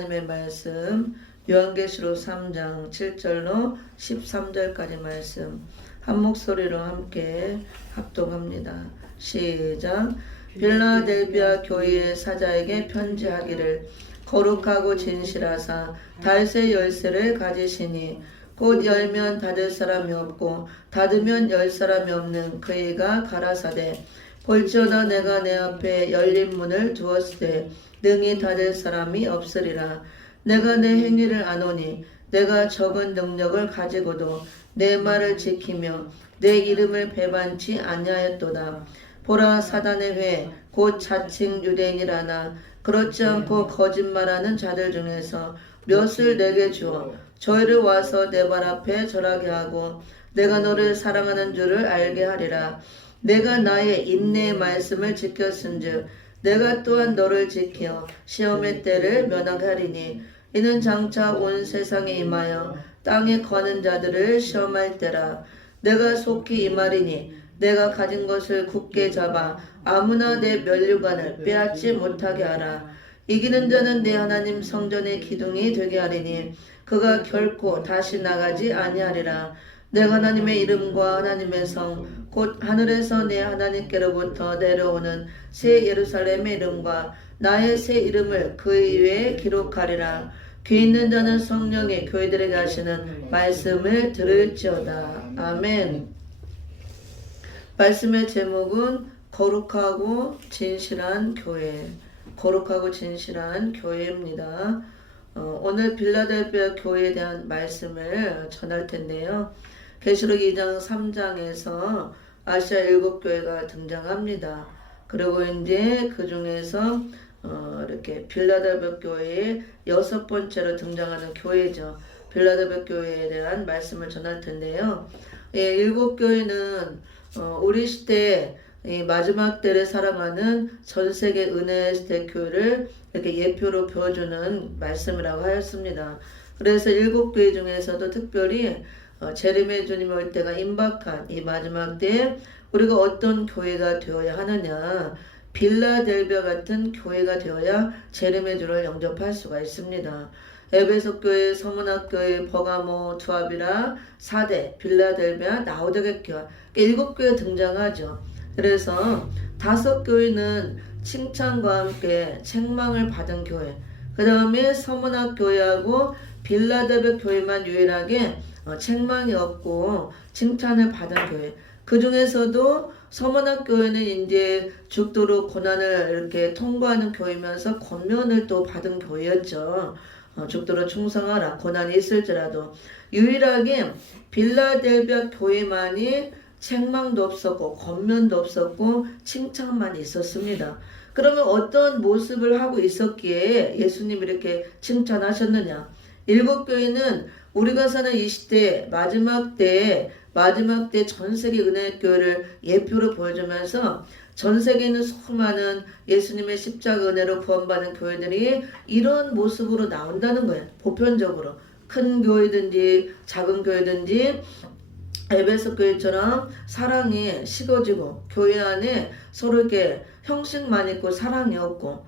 하나님의 말씀 요한계시록 3장 7절로 13절까지 말씀 한 목소리로 함께 합독합니다. 시작. 빌라델비아 교회의 사자에게 편지하기를 거룩하고 진실하사 다윗의 열쇠를 가지시니 곧 열면 닫을 사람이 없고 닫으면 열 사람이 없는 그이가 가라사대 볼지어다 내가 내 앞에 열린 문을 두었으되 능히 닫을 사람이 없으리라. 내가 내 행위를 아노니 내가 적은 능력을 가지고도 내 말을 지키며 내 이름을 배반치 아니하였도다. 보라 사단의 회 곧 자칭 유대인이라나 그렇지 않고 거짓말하는 자들 중에서 몇을 내게 주어 저희를 와서 내 발 앞에 절하게 하고 내가 너를 사랑하는 줄을 알게 하리라. 내가 나의 인내의 말씀을 지켰은즉 내가 또한 너를 지켜 시험의 때를 면하게 하리니 이는 장차 온 세상에 임하여 땅에 거는 자들을 시험할 때라. 내가 속히 임하리니 내가 가진 것을 굳게 잡아 아무나 내 면류관을 빼앗지 못하게 하라. 이기는 자는 내 하나님 성전의 기둥이 되게 하리니 그가 결코 다시 나가지 아니하리라. 내가 하나님의 이름과 하나님의 성 곧 하늘에서 내 하나님께로부터 내려오는 새 예루살렘의 이름과 나의 새 이름을 그 위에 기록하리라. 귀 있는 자는 성령의 교회들에게 하시는 말씀을 들을지어다. 아멘. 말씀의 제목은 거룩하고 진실한 교회. 거룩하고 진실한 교회입니다. 오늘 빌라델비아 교회에 대한 말씀을 전할 텐데요. 계시록 2장 3장에서 아시아 7교회가 등장합니다. 그리고 이제 그 중에서 이렇게 빌라델비아 교회의 6번째로 등장하는 교회죠. 빌라델비아 교회에 대한 말씀을 전할 텐데요. 7교회는 우리 시대 이 마지막 때를 사랑하는 전 세계 은혜의 시대 교회를 이렇게 예표로 보여주는 말씀이라고 하였습니다. 그래서 7교회 중에서도 특별히 재림의 주님 올 때가 임박한 이 마지막 때에 우리가 어떤 교회가 되어야 하느냐, 빌라델비아 같은 교회가 되어야 재림의 주를 영접할 수가 있습니다. 에베소 교회, 서문학 교회, 버가모, 투아비라, 사대, 빌라델비아, 라오디게 교회 7교회 등장하죠. 그래서 5교회는 칭찬과 함께 책망을 받은 교회, 그 다음에 서문학 교회하고 빌라델비아 교회만 유일하게 책망이 없고 칭찬을 받은 교회. 그 중에서도 서문학 교회는 이제 죽도록 고난을 이렇게 통과하는 교회면서 권면을 또 받은 교회였죠. 죽도록 충성하라 고난이 있을지라도. 유일하게 빌라델비아 교회만이 책망도 없었고 권면도 없었고 칭찬만 있었습니다. 그러면 어떤 모습을 하고 있었기에 예수님이 이렇게 칭찬하셨느냐? 7교회는 우리가 사는 이 시대 마지막 때 전 세계 은혜의 교회를 예표로 보여주면서 전 세계에 있는 수많은 예수님의 십자가 은혜로 구원받은 교회들이 이런 모습으로 나온다는 거예요. 보편적으로 큰 교회든지 작은 교회든지 에베소 교회처럼 사랑이 식어지고 교회 안에 서로 이렇게 형식만 있고 사랑이 없고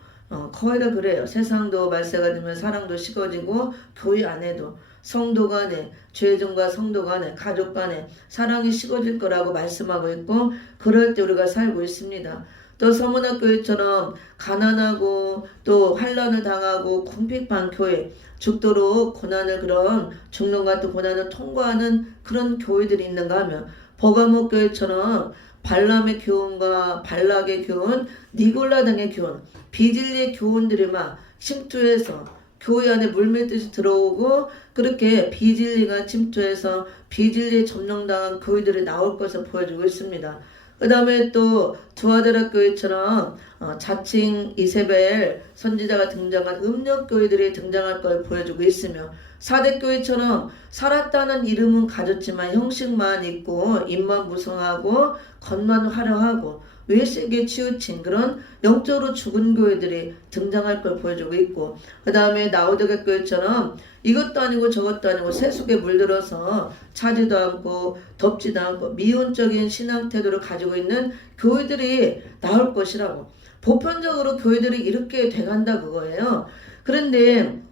거의 다 그래요. 세상도 말세가 되면 사랑도 식어지고 교회 안에도 성도 간에 죄종과 성도 간에 가족 간에 사랑이 식어질 거라고 말씀하고 있고 그럴 때 우리가 살고 있습니다. 또 서문학 교회처럼 가난하고 또 환난을 당하고 궁핍한 교회, 죽도록 고난을 그런 죽는 같은 고난을 통과하는 그런 교회들이 있는가 하면 버가모 교회처럼 발람의 교훈과 발락의 교훈, 니골라 등의 교훈, 비진리의 교훈들이 막 침투해서 교회 안에 물밀듯이 들어오고 그렇게 비진리가 침투해서 비진리에 점령당한 교회들이 나올 것을 보여주고 있습니다. 그 다음에 또 두아데라 교회처럼 자칭 이세벨 선지자가 등장한 음력교회들이 등장할 걸 보여주고 있으며 사대교회처럼 살았다는 이름은 가졌지만 형식만 있고 입만 무성하고 겉만 화려하고 외식에 치우친 그런 영적으로 죽은 교회들이 등장할 걸 보여주고 있고 그 다음에 라오디게 교회처럼 이것도 아니고 저것도 아니고 세속에 물들어서 차지도 않고 덥지도 않고 미온적인 신앙 태도를 가지고 있는 교회들이 나올 것이라고. 보편적으로 교회들이 이렇게 돼간다 그거예요. 그런데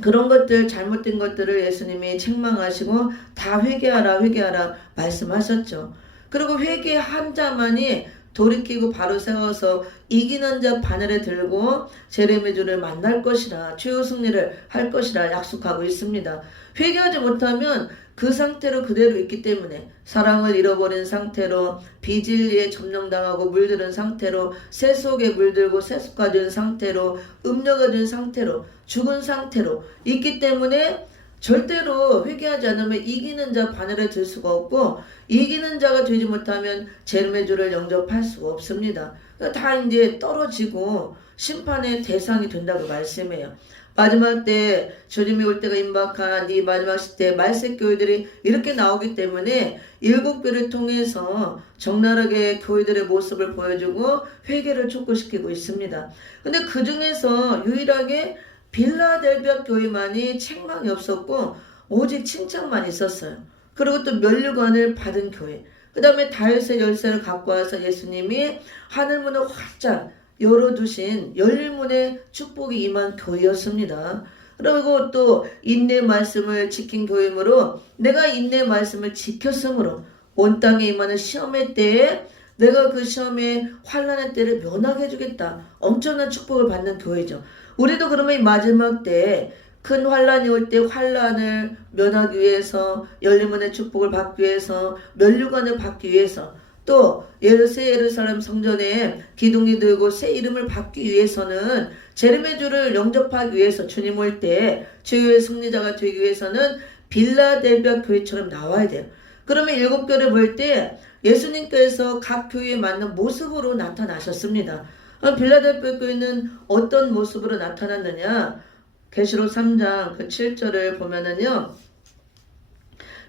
그런 것들, 잘못된 것들을 예수님이 책망하시고 다 회개하라 회개하라 말씀하셨죠. 그리고 회개 한 자만이 돌이키고 바로 세워서 이기는 자 바늘에 들고 제레미의 주를 만날 것이라, 최후 승리를 할 것이라 약속하고 있습니다. 회개하지 못하면 그 상태로 그대로 있기 때문에, 사랑을 잃어버린 상태로 비진리에 점령당하고 물들은 상태로, 새 속에 물들고 세속화 된 상태로, 음료가 된 상태로, 죽은 상태로 있기 때문에 절대로 회개하지 않으면 이기는 자 바늘에 들 수가 없고, 이기는 자가 되지 못하면 제레미의 주를 영접할 수가 없습니다. 다 이제 떨어지고 심판의 대상이 된다고 말씀해요. 마지막 때, 주님이 올 때가 임박한 이 마지막 시대 말세 교회들이 이렇게 나오기 때문에 7교를 통해서 적나라하게 교회들의 모습을 보여주고 회개를 촉구시키고 있습니다. 근데 그 중에서 유일하게 빌라델비아 교회만이 책망이 없었고 오직 칭찬만 있었어요. 그리고 또 면류관을 받은 교회, 그 다음에 다윗의 열쇠를 갖고 와서 예수님이 하늘문을 활짝 열어두신 열릴문의 축복이 임한 교회였습니다. 그리고 또 인내 말씀을 지킨 교회이므로, 내가 인내 말씀을 지켰으므로 온 땅에 임하는 시험의 때에 내가 그 시험의 환난의 때를 면하게 해주겠다, 엄청난 축복을 받는 교회죠. 우리도 그러면 이 마지막 때에 큰 환란이 올 때 환란을 면하기 위해서, 열리문의 축복을 받기 위해서, 면류관을 받기 위해서, 또 새 예루살렘 성전에 기둥이 들고 새 이름을 받기 위해서는, 제레미의 주를 영접하기 위해서, 주님 올 때 주의 승리자가 되기 위해서는 빌라델비아 교회처럼 나와야 돼요. 그러면 7교를 볼 때 예수님께서 각 교회에 맞는 모습으로 나타나셨습니다. 빌라델비아 교회는 어떤 모습으로 나타났느냐? 계시록 3장 그 7절을 보면은요,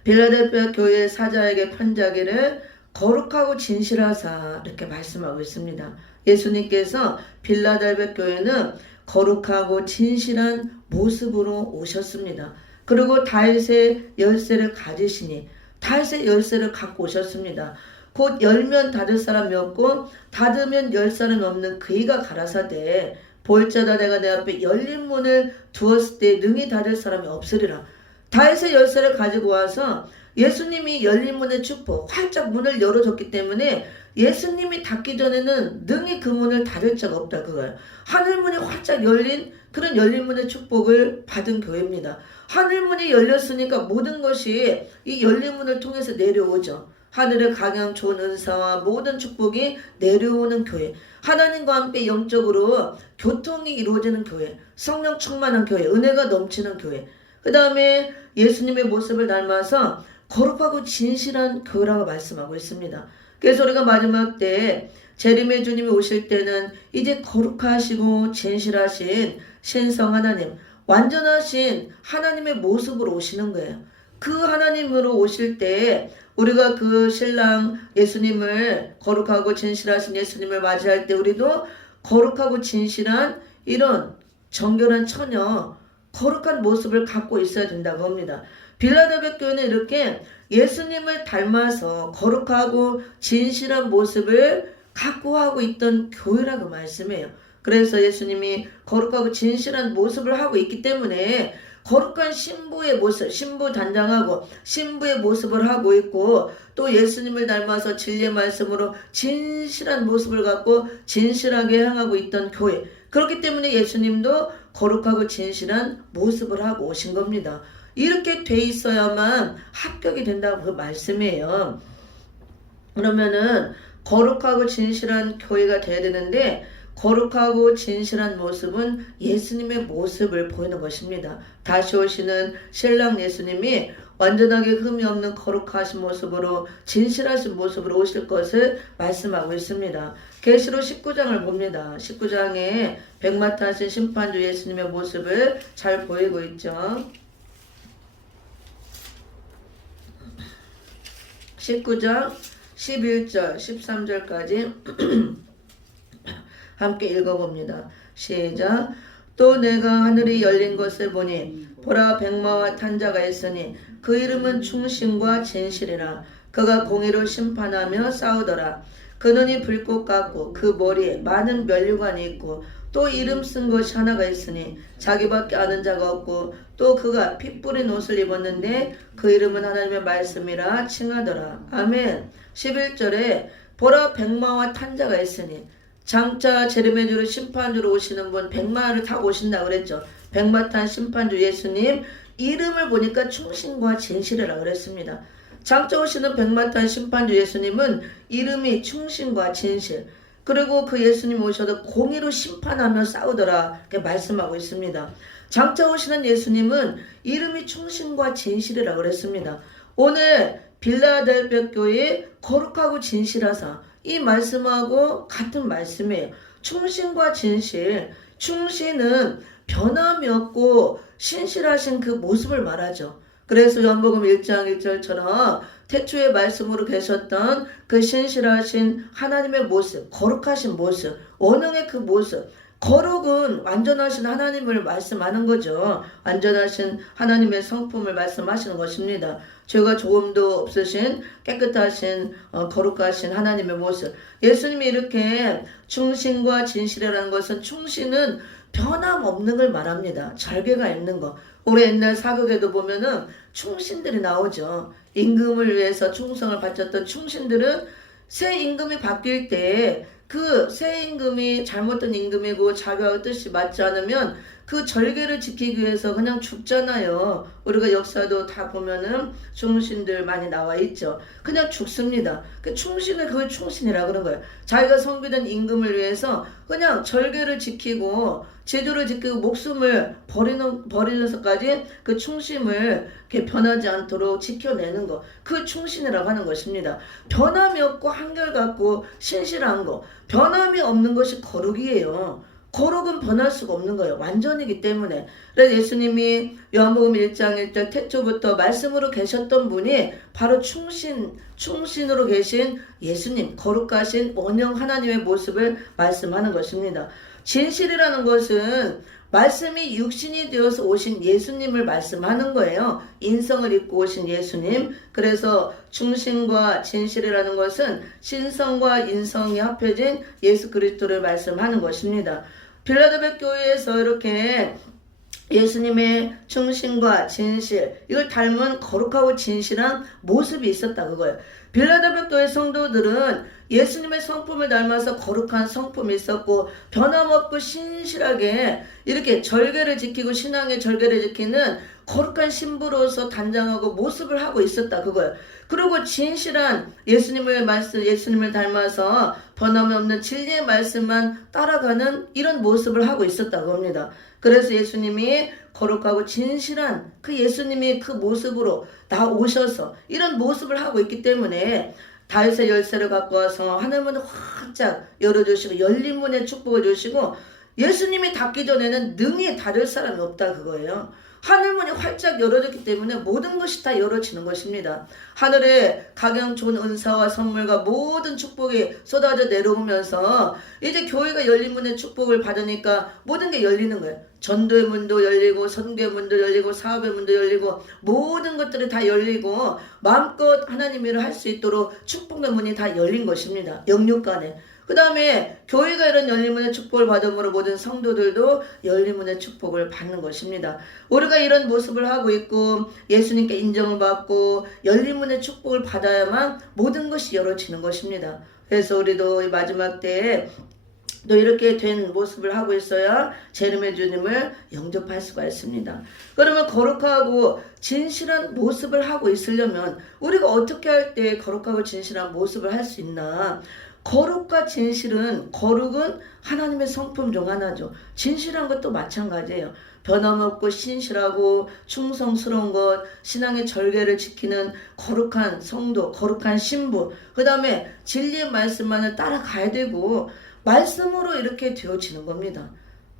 빌라델비아 교회 사자에게 편지하기를 거룩하고 진실하사, 이렇게 말씀하고 있습니다. 예수님께서 빌라델비아 교회는 거룩하고 진실한 모습으로 오셨습니다. 그리고 다윗의 열쇠를 가지시니 다윗의 열쇠를 갖고 오셨습니다. 곧 열면 닫을 사람이 없고 닫으면 열 사람이 없는 그이가 가라사대, 볼자다 내가 내 앞에 열린 문을 두었을 때 능히 닫을 사람이 없으리라. 다윗의 열쇠를 가지고 와서 예수님이 열린 문의 축복, 활짝 문을 열어줬기 때문에 예수님이 닫기 전에는 능히 그 문을 닫을 자가 없다, 그거예요. 하늘문이 활짝 열린 그런 열린 문의 축복을 받은 교회입니다. 하늘문이 열렸으니까 모든 것이 이 열린 문을 통해서 내려오죠. 하늘의 강한 좋은 은사와 모든 축복이 내려오는 교회, 하나님과 함께 영적으로 교통이 이루어지는 교회, 성령 충만한 교회, 은혜가 넘치는 교회, 그 다음에 예수님의 모습을 닮아서 거룩하고 진실한 교회라고 말씀하고 있습니다. 그래서 우리가 마지막 때 제레미야 주님이 오실 때는 이제 거룩하시고 진실하신 신성 하나님, 완전하신 하나님의 모습으로 오시는 거예요. 그 하나님으로 오실 때 우리가 그 신랑 예수님을, 거룩하고 진실하신 예수님을 맞이할 때 우리도 거룩하고 진실한 이런 정결한 처녀, 거룩한 모습을 갖고 있어야 된다고 합니다. 빌라델비아 교회는 이렇게 예수님을 닮아서 거룩하고 진실한 모습을 갖고 하고 있던 교회라고 말씀해요. 그래서 예수님이 거룩하고 진실한 모습을 하고 있기 때문에 거룩한 신부의 모습, 신부 단장하고 신부의 모습을 하고 있고, 또 예수님을 닮아서 진리의 말씀으로 진실한 모습을 갖고 진실하게 향하고 있던 교회. 그렇기 때문에 예수님도 거룩하고 진실한 모습을 하고 오신 겁니다. 이렇게 돼 있어야만 합격이 된다고 그 말씀이에요. 그러면은 거룩하고 진실한 교회가 돼야 되는데, 거룩하고 진실한 모습은 예수님의 모습을 보이는 것입니다. 다시 오시는 신랑 예수님이 완전하게 흠이 없는 거룩하신 모습으로, 진실하신 모습으로 오실 것을 말씀하고 있습니다. 계시록 19장을 봅니다. 19장에 백마탄하신 심판주 예수님의 모습을 잘 보이고 있죠. 19장 11절 13절까지 함께 읽어봅니다. 시작. 또 내가 하늘이 열린 것을 보니 보라, 백마와 탄 자가 있으니 그 이름은 충신과 진실이라. 그가 공의로 심판하며 싸우더라. 그 눈이 불꽃 같고 그 머리에 많은 면류관이 있고 또 이름 쓴 것이 하나가 있으니 자기밖에 아는 자가 없고 또 그가 피 뿌린 옷을 입었는데 그 이름은 하나님의 말씀이라 칭하더라. 아멘. 11절에 보라 백마와 탄자가 있으니 장차 재림의 주로 심판주로 오시는 분 백마를 타고 오신다 그랬죠. 백마 탄 심판주 예수님 이름을 보니까 충신과 진실이라 그랬습니다. 장차 오시는 백마 탄 심판주 예수님은 이름이 충신과 진실, 그리고 그 예수님 오셔도 공의로 심판하며 싸우더라 이렇게 말씀하고 있습니다. 장차 오시는 예수님은 이름이 충신과 진실이라 그랬습니다. 오늘 빌라델비아 교회 거룩하고 진실하사 이 말씀하고 같은 말씀이에요. 충신과 진실. 충신은 변함이 없고 신실하신 그 모습을 말하죠. 그래서 요한복음 1장 1절처럼 태초의 말씀으로 계셨던 그 신실하신 하나님의 모습, 거룩하신 모습, 원형의 그 모습. 거룩은 완전하신 하나님을 말씀하는 거죠. 완전하신 하나님의 성품을 말씀하시는 것입니다. 죄가 조금도 없으신 깨끗하신 거룩하신 하나님의 모습. 예수님이 이렇게 충신과 진실이라는 것은, 충신은 변함없는 걸 말합니다. 절개가 있는 거. 우리 옛날 사극에도 보면은 충신들이 나오죠. 임금을 위해서 충성을 바쳤던 충신들은 새 임금이 바뀔 때 그 새 임금이 잘못된 임금이고 자기와 뜻이 맞지 않으면 그 절개를 지키기 위해서 그냥 죽잖아요. 우리가 역사도 다 보면은 충신들 많이 나와 있죠. 그냥 죽습니다. 그 충신을 그걸 충신이라 그런 거예요. 자기가 섬기던 임금을 위해서 그냥 절개를 지키고 제도를 지키고 목숨을 버리면서까지 그 충심을 이렇게 변하지 않도록 지켜내는 거, 그 충신이라고 하는 것입니다. 변함이 없고 한결같고 신실한 거, 변함이 없는 것이 거룩이에요. 거룩은 변할 수가 없는 거예요. 완전이기 때문에. 그래서 예수님이 요한복음 1장 1절 태초부터 말씀으로 계셨던 분이 바로 충신으로 계신 예수님, 거룩하신 원형 하나님의 모습을 말씀하는 것입니다. 진실이라는 것은 말씀이 육신이 되어서 오신 예수님을 말씀하는 거예요. 인성을 입고 오신 예수님. 그래서 충신과 진실이라는 것은 신성과 인성이 합해진 예수 그리스도를 말씀하는 것입니다. 빌라델비아 교회에서 이렇게 예수님의 충신과 진실, 이걸 닮은 거룩하고 진실한 모습이 있었다 그거예요. 빌라델비아 교회 성도들은 예수님의 성품을 닮아서 거룩한 성품이 있었고 변함없고 신실하게 이렇게 절개를 지키고 신앙의 절개를 지키는 거룩한 신부로서 단장하고 모습을 하고 있었다 그거예요. 그리고 진실한 예수님을 닮아서 변함이 없는 진리의 말씀만 따라가는 이런 모습을 하고 있었다고 합니다. 그래서 예수님이 거룩하고 진실한 그 예수님이 그 모습으로 나오셔서 이런 모습을 하고 있기 때문에 다윗의 열쇠를 갖고 와서 하늘문을 활짝 열어주시고 열린 문의 축복을 주시고 예수님이 닫기 전에는 능히 닫을 사람이 없다 그거예요. 하늘문이 활짝 열어졌기 때문에 모든 것이 다 열어지는 것입니다. 하늘에 각양 좋은 은사와 선물과 모든 축복이 쏟아져 내려오면서 이제 교회가 열린 문의 축복을 받으니까 모든 게 열리는 거예요. 전도의 문도 열리고 선교의 문도 열리고 사업의 문도 열리고 모든 것들이 다 열리고 마음껏 하나님 일을 할 수 있도록 축복의 문이 다 열린 것입니다. 영육간에. 그 다음에 교회가 이런 열린 문의 축복을 받음으로 모든 성도들도 열린 문의 축복을 받는 것입니다. 우리가 이런 모습을 하고 있고 예수님께 인정을 받고 열린 문의 축복을 받아야만 모든 것이 열어지는 것입니다. 그래서 우리도 이 마지막 때에 또 이렇게 된 모습을 하고 있어야 재림의 주님을 영접할 수가 있습니다. 그러면 거룩하고 진실한 모습을 하고 있으려면 우리가 어떻게 할 때 거룩하고 진실한 모습을 할 수 있나? 거룩과 진실은, 거룩은 하나님의 성품 중 하나죠. 진실한 것도 마찬가지예요. 변함없고 신실하고 충성스러운 것, 신앙의 절개를 지키는 거룩한 성도, 거룩한 신부, 그 다음에 진리의 말씀만을 따라가야 되고 말씀으로 이렇게 되어지는 겁니다.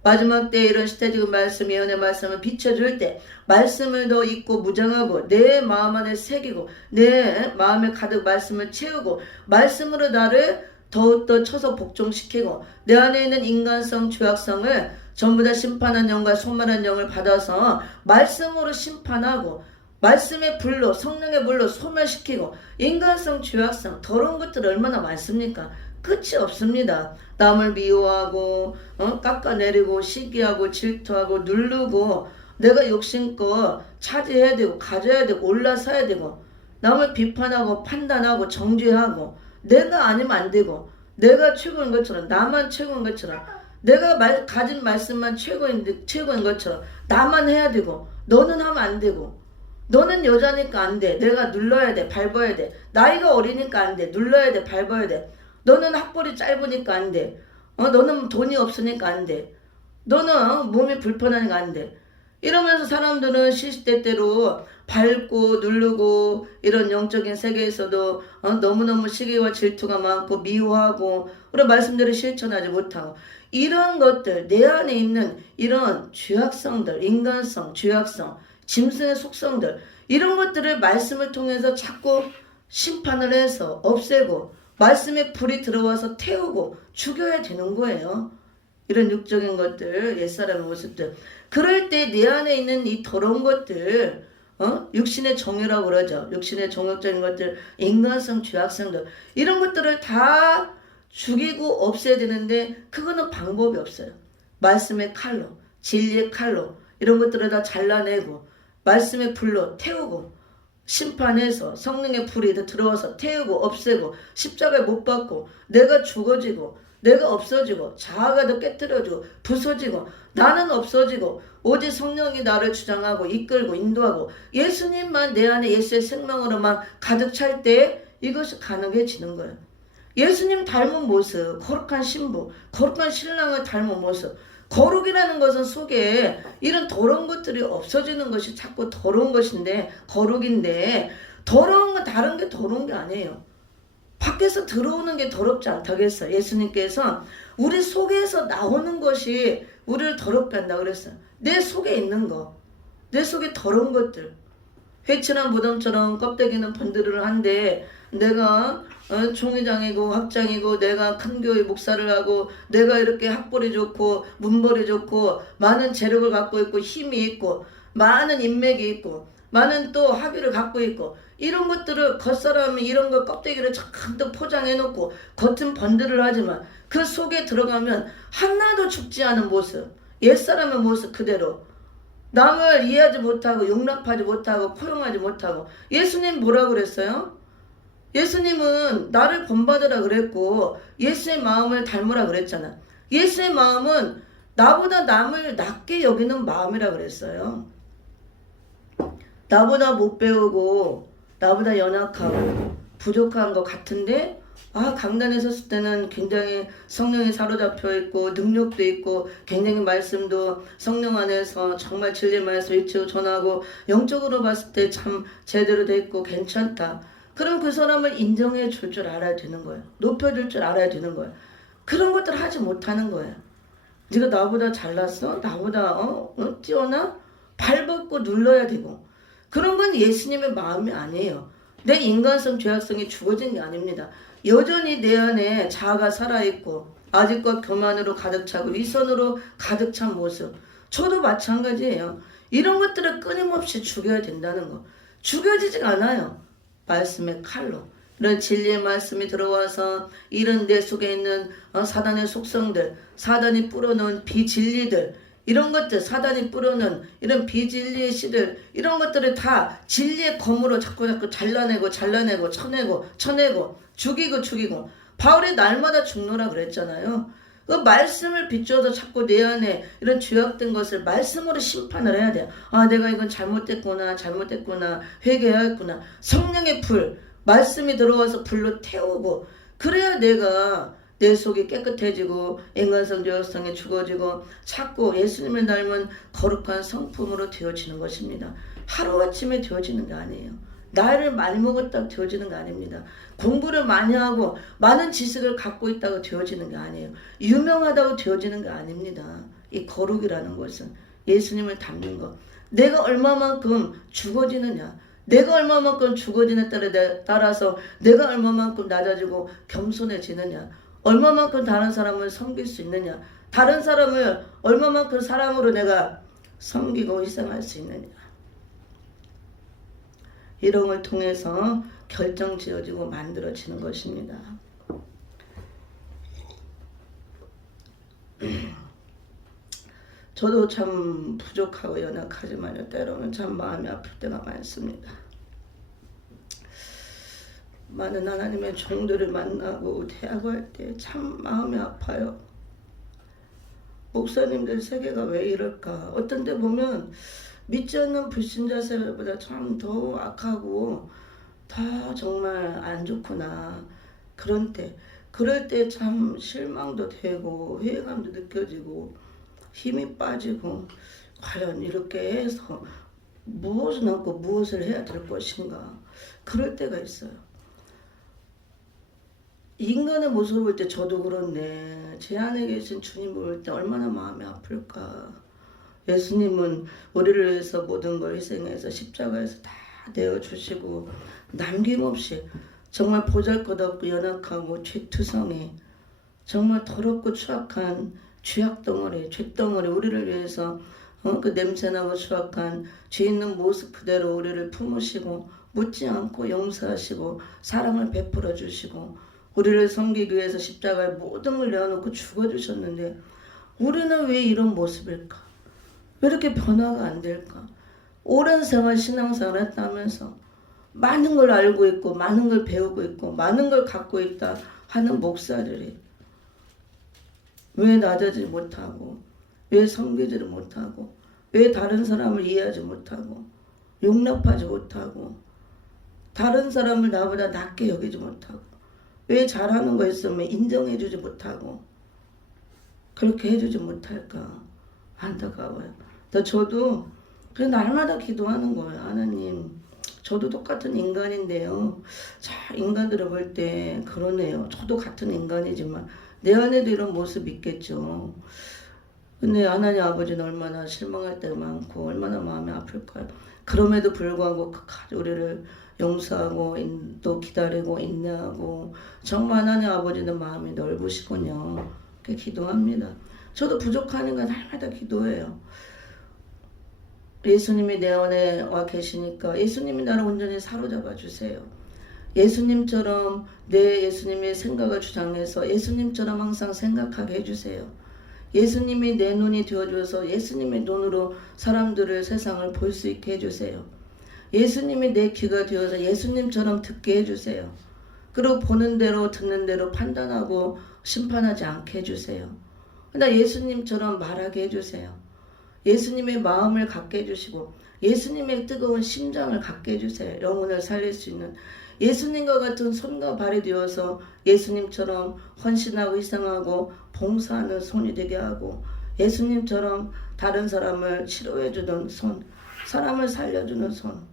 마지막 때 이런 시대적인 말씀, 예언의 말씀을 비춰줄 때 말씀을 더 읽고 무장하고 내 마음 안에 새기고 내 마음에 가득 말씀을 채우고 말씀으로 나를 더욱더 쳐서 복종시키고 내 안에 있는 인간성, 죄악성을 전부 다 심판한 영과 소멸한 영을 받아서 말씀으로 심판하고 말씀의 불로, 성령의 불로 소멸시키고 인간성, 죄악성, 더러운 것들 얼마나 많습니까? 끝이 없습니다. 남을 미워하고 깎아내리고 시기하고 질투하고 누르고 내가 욕심껏 차지해야 되고 가져야 되고 올라서야 되고 남을 비판하고 판단하고 정죄하고 내가 아니면 안 되고 내가 최고인 것처럼 나만 최고인 것처럼 내가 가진 말씀만 최고인 것처럼 나만 해야 되고 너는 하면 안 되고 너는 여자니까 안 돼. 내가 눌러야 돼. 밟아야 돼. 나이가 어리니까 안 돼. 눌러야 돼. 밟아야 돼. 너는 학벌이 짧으니까 안 돼. 너는 돈이 없으니까 안 돼. 너는 몸이 불편하니까 안 돼. 이러면서 사람들은 시시때때로 밟고 누르고 이런 영적인 세계에서도 너무너무 시기와 질투가 많고 미워하고 그리고 말씀대로 실천하지 못하고 이런 것들 내 안에 있는 이런 죄악성들 인간성 죄악성 짐승의 속성들 이런 것들을 말씀을 통해서 자꾸 심판을 해서 없애고 말씀의 불이 들어와서 태우고 죽여야 되는 거예요. 이런 육적인 것들 옛사람의 모습들 그럴 때 내 안에 있는 이 더러운 것들 육신의 정욕이라고 그러죠. 육신의 정욕적인 것들 인간성 죄악성들 이런 것들을 다 죽이고 없애야 되는데 그거는 방법이 없어요. 말씀의 칼로 진리의 칼로 이런 것들을 다 잘라내고 말씀의 불로 태우고 심판해서 성령의 불이 들어와서 태우고 없애고 십자가에 못 박고 내가 죽어지고 내가 없어지고 자아가 더 깨뜨려지고 부서지고 나는 없어지고 오직 성령이 나를 주장하고 이끌고 인도하고 예수님만 내 안에 예수의 생명으로만 가득 찰 때 이것이 가능해지는 거예요. 예수님 닮은 모습 거룩한 신부 거룩한 신랑을 닮은 모습 거룩이라는 것은 속에 이런 더러운 것들이 없어지는 것이 자꾸 더러운 것인데 거룩인데 더러운 건 다른 게 더러운 게 아니에요. 밖에서 들어오는 게 더럽지 않다겠어요. 예수님께서 우리 속에서 나오는 것이 우리를 더럽게 한다고 그랬어요. 내 속에 있는 거 내 속에 더러운 것들 회칠한 무덤처럼 껍데기는 번들을 한데 내가 총회장이고 학장이고 내가 큰 교회 목사를 하고 내가 이렇게 학벌이 좋고 문벌이 좋고 많은 재력을 갖고 있고 힘이 있고 많은 인맥이 있고 많은 또 학위를 갖고 있고 이런 것들을 겉사람이 이런 거 껍데기를 잔뜩 포장해 놓고 겉은 번들을 하지만 그 속에 들어가면 하나도 죽지 않은 모습 옛사람의 모습 그대로 남을 이해하지 못하고 용납하지 못하고 포용하지 못하고 예수님 뭐라 그랬어요? 예수님은 나를 본받으라 그랬고 예수의 마음을 닮으라 그랬잖아. 예수의 마음은 나보다 남을 낮게 여기는 마음이라 그랬어요. 나보다 못 배우고 나보다 연약하고 부족한 것 같은데 강단에 섰을 때는 굉장히 성령이 사로잡혀 있고 능력도 있고 굉장히 말씀도 성령 안에서 정말 진리의 말씀 외치고 전하고 영적으로 봤을 때 참 제대로 돼 있고 괜찮다. 그럼 그 사람을 인정해 줄 줄 알아야 되는 거예요. 높여줄 줄 알아야 되는 거예요. 그런 것들 하지 못하는 거예요. 네가 나보다 잘났어? 나보다 뛰어나? 발벗고 눌러야 되고 그런 건 예수님의 마음이 아니에요. 내 인간성 죄악성이 죽어진 게 아닙니다. 여전히 내 안에 자아가 살아있고 아직껏 교만으로 가득 차고 위선으로 가득 찬 모습 저도 마찬가지예요. 이런 것들을 끊임없이 죽여야 된다는 거. 죽여지지가 않아요. 말씀의 칼로 이런 진리의 말씀이 들어와서 이런 내 속에 있는 사단의 속성들 사단이 뿌려놓은 비진리들 이런 것들 사단이 뿌려놓은 이런 비진리의 씨들 이런 것들을 다 진리의 검으로 자꾸 잘라내고 쳐내고 죽이고 바울이 날마다 죽노라 그랬잖아요. 그 말씀을 비춰서 자꾸 내 안에 이런 죄악된 것을 말씀으로 심판을 해야 돼요. 내가 이건 잘못됐구나 회개해야겠구나. 성령의 불 말씀이 들어와서 불로 태우고 그래야 내가 내 속이 깨끗해지고 인간성 죄악성이 죽어지고 자꾸 예수님을 닮은 거룩한 성품으로 되어지는 것입니다. 하루아침에 되어지는 게 아니에요. 나이를 많이 먹었다고 되어지는 게 아닙니다. 공부를 많이 하고 많은 지식을 갖고 있다고 되어지는 게 아니에요. 유명하다고 되어지는 게 아닙니다. 이 거룩이라는 것은 예수님을 닮는 것. 내가 얼마만큼 죽어지느냐. 내가 얼마만큼 죽어지는 따라서 내가 얼마만큼 낮아지고 겸손해지느냐. 얼마만큼 다른 사람을 섬길 수 있느냐. 다른 사람을 얼마만큼 사랑으로 내가 섬기고 희생할 수 있느냐. 이런 걸 통해서 결정지어지고 만들어지는 것입니다. 저도 참 부족하고 연약하지만요, 때로는 참 마음이 아플 때가 많습니다. 많은 하나님의 종들을 만나고 대화할 때 참 마음이 아파요. 목사님들 세계가 왜 이럴까? 어떤 데 보면 믿지 않는 불신자 세계보다 참 더 악하고 더 정말 안 좋구나. 그럴 때 참 실망도 되고 회의감도 느껴지고 힘이 빠지고 과연 이렇게 해서 무엇을 얻고 무엇을 해야 될 것인가. 그럴 때가 있어요. 인간의 모습을 볼 때 저도 그런데 제 안에 계신 주님을 볼 때 얼마나 마음이 아플까. 예수님은 우리를 위해서 모든 걸 희생해서 십자가에서 다 내어주시고 남김없이 정말 보잘것없고 연약하고 죄투성이 정말 더럽고 추악한 죄악덩어리 죄덩어리 우리를 위해서 그 냄새나고 추악한 죄 있는 모습 그대로 우리를 품으시고 묻지 않고 용서하시고 사랑을 베풀어 주시고 우리를 섬기기 위해서 십자가에 모든 걸 내어놓고 죽어주셨는데 우리는 왜 이런 모습일까? 왜 이렇게 변화가 안 될까? 오랜 생활 신앙생활 했다면서 많은 걸 알고 있고 많은 걸 배우고 있고 많은 걸 갖고 있다 하는 목사들이 왜 낮아지지 못하고 왜 섬기지를 못하고 왜 다른 사람을 이해하지 못하고 용납하지 못하고 다른 사람을 나보다 낮게 여기지 못하고 왜 잘하는 거 있으면 인정해주지 못하고 그렇게 해주지 못할까 안타까워요. 저도 그래서 날마다 기도하는 거예요. 하나님 저도 똑같은 인간인데요. 자 인간들을 볼 때 그러네요. 저도 같은 인간이지만 내 안에도 이런 모습이 있겠죠. 근데 하나님 아버지는 얼마나 실망할 때가 많고 얼마나 마음이 아플까요. 그럼에도 불구하고 끝까지 우리를 용서하고 또 기다리고 인내하고 정말 하나님 아버지는 마음이 넓으시군요. 그렇게 기도합니다. 저도 부족하니까 날마다 기도해요. 예수님이 내 안에 와 계시니까 예수님이 나를 온전히 사로잡아 주세요. 예수님처럼 내 예수님의 생각을 주장해서 예수님처럼 항상 생각하게 해주세요. 예수님이 내 눈이 되어줘서 예수님의 눈으로 사람들을 세상을 볼 수 있게 해주세요. 예수님이 내 귀가 되어서 예수님처럼 듣게 해주세요. 그리고 보는 대로 듣는 대로 판단하고 심판하지 않게 해주세요. 나 예수님처럼 말하게 해주세요. 예수님의 마음을 갖게 해주시고 예수님의 뜨거운 심장을 갖게 해주세요. 영혼을 살릴 수 있는 예수님과 같은 손과 발이 되어서 예수님처럼 헌신하고 희생하고 봉사하는 손이 되게 하고 예수님처럼 다른 사람을 치료해주는 손, 사람을 살려주는 손.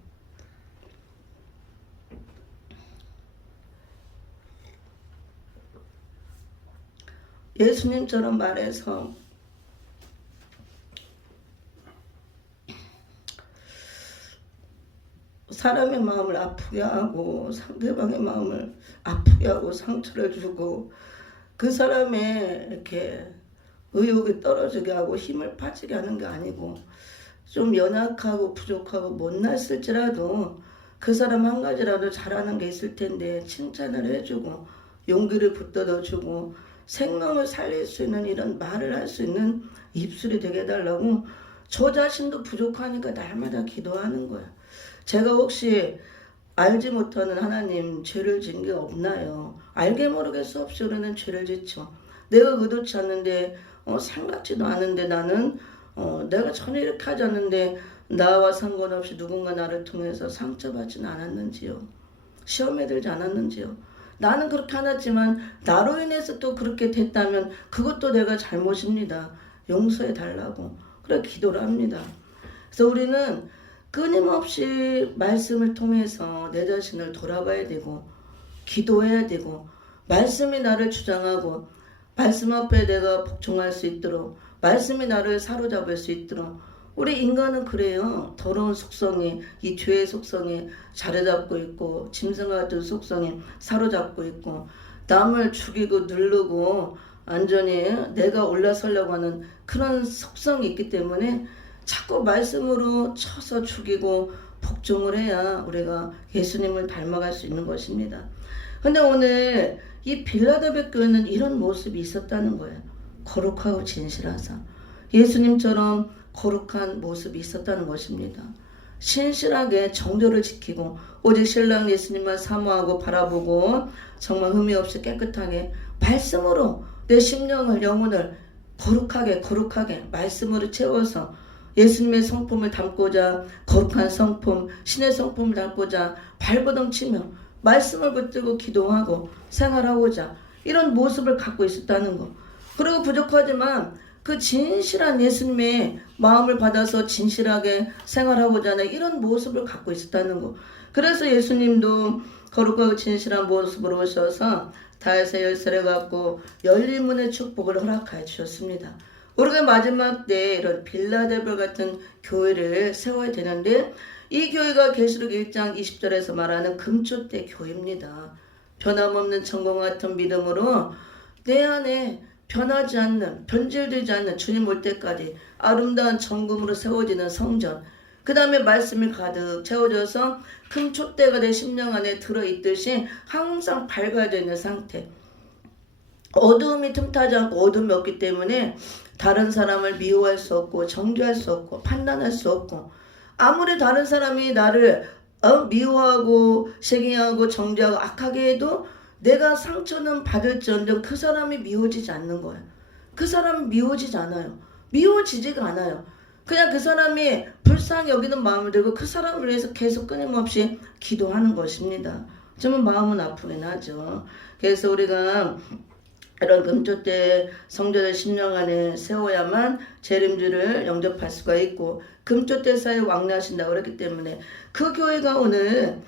예수님처럼 말해서 사람의 마음을 아프게 하고 상대방의 마음을 아프게 하고 상처를 주고 그 사람의 이렇게 의욕이 떨어지게 하고 힘을 빠지게 하는 게 아니고 좀 연약하고 부족하고 못났을지라도 그 사람 한 가지라도 잘하는 게 있을 텐데 칭찬을 해주고 용기를 붙들어주고 생명을 살릴 수 있는 이런 말을 할 수 있는 입술이 되게 해달라고 저 자신도 부족하니까 날마다 기도하는 거야. 제가 혹시 알지 못하는 하나님 죄를 지은 게 없나요? 알게 모르게 수없이 우리는 죄를 짓죠. 내가 의도치 않는데 생각지도 않은데 나는 내가 전혀 이렇게 하지 않는데 나와 상관없이 누군가 나를 통해서 상처받지는 않았는지요. 시험에 들지 않았는지요. 나는 그렇게 하았지만 나로 인해서 또 그렇게 됐다면 그것도 내가 잘못입니다. 용서해 달라고 그래 기도를 합니다. 그래서 우리는 끊임없이 말씀을 통해서 내 자신을 돌아봐야 되고 기도해야 되고 말씀이 나를 주장하고 말씀 앞에 내가 복종할 수 있도록 말씀이 나를 사로잡을 수 있도록 우리 인간은 그래요. 더러운 속성이 이 죄의 속성이 자리잡고 있고 짐승 같은 속성이 사로잡고 있고 남을 죽이고 누르고 완전히 내가 올라서려고 하는 그런 속성이 있기 때문에 자꾸 말씀으로 쳐서 죽이고 복종을 해야 우리가 예수님을 닮아갈 수 있는 것입니다. 근데 오늘 이 빌라델비아 교회는 이런 모습이 있었다는 거예요. 거룩하고 진실하사 예수님처럼 거룩한 모습이 있었다는 것입니다. 신실하게 정도를 지키고 오직 신랑 예수님만 사모하고 바라보고 정말 흠이 없이 깨끗하게 말씀으로 내 심령을 영혼을 거룩하게 말씀으로 채워서 예수님의 성품을 담고자 거룩한 성품 신의 성품을 담고자 발버둥치며 말씀을 붙들고 기도하고 생활하고자 이런 모습을 갖고 있었다는 것. 그리고 부족하지만 그 진실한 예수님의 마음을 받아서 진실하게 생활하고자 하는 이런 모습을 갖고 있었다는 것. 그래서 예수님도 거룩하고 진실한 모습으로 오셔서 다윗의 열쇠를 갖고 열린 문의 축복을 허락하여 주셨습니다. 우리가 마지막 때 이런 빌라델비아 같은 교회를 세워야 되는데 이 교회가 계시록 1장 20절에서 말하는 금초대 교회입니다. 변함없는 천공 같은 믿음으로 내 안에 변하지 않는 변질되지 않는 주님 올 때까지 아름다운 정금으로 세워지는 성전, 그 다음에 말씀이 가득 채워져서 금촛대가 내 심령 안에 들어있듯이 항상 밝아져 있는 상태. 어두움이 틈타지 않고 어둠이 없기 때문에 다른 사람을 미워할 수 없고 정죄할 수 없고 판단할 수 없고, 아무리 다른 사람이 나를 미워하고 시기하고 정죄하고 악하게 해도 내가 상처는 받을지언정 그 사람이 미워지지 않는 거예요. 그 사람이 미워지지 않아요. 미워지지가 않아요. 그냥 그 사람이 불쌍히 여기는 마음을 들고 그 사람을 위해서 계속 끊임없이 기도하는 것입니다. 정말 마음은 아프긴 하죠. 그래서 우리가 이런 금초대 성전을 심령 안에 세워야만 재림주를 영접할 수가 있고 금초대 사이에 왕래하신다고 그랬기 때문에 그 교회가 오늘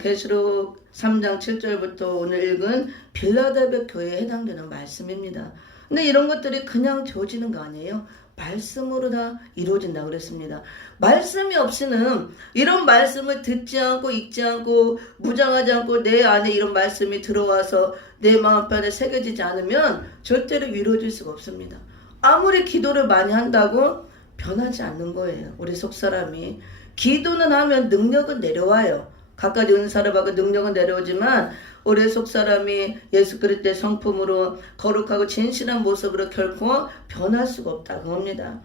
계시록 3장 7절부터 오늘 읽은 빌라델비아 교회에 해당되는 말씀입니다. 근데 이런 것들이 그냥 되어지는 거 아니에요. 말씀으로 다 이루어진다고 그랬습니다. 말씀이 없이는 이런 말씀을 듣지 않고 읽지 않고 무장하지 않고 내 안에 이런 말씀이 들어와서 내 마음편에 새겨지지 않으면 절대로 이루어질 수가 없습니다. 아무리 기도를 많이 한다고 변하지 않는 거예요. 우리 속사람이. 기도는 하면 능력은 내려와요. 각가지 은사를 받고 능력은 내려오지만 우리 속사람이 예수 그리스도의 성품으로 거룩하고 진실한 모습으로 결코 변할 수가 없다 그겁니다.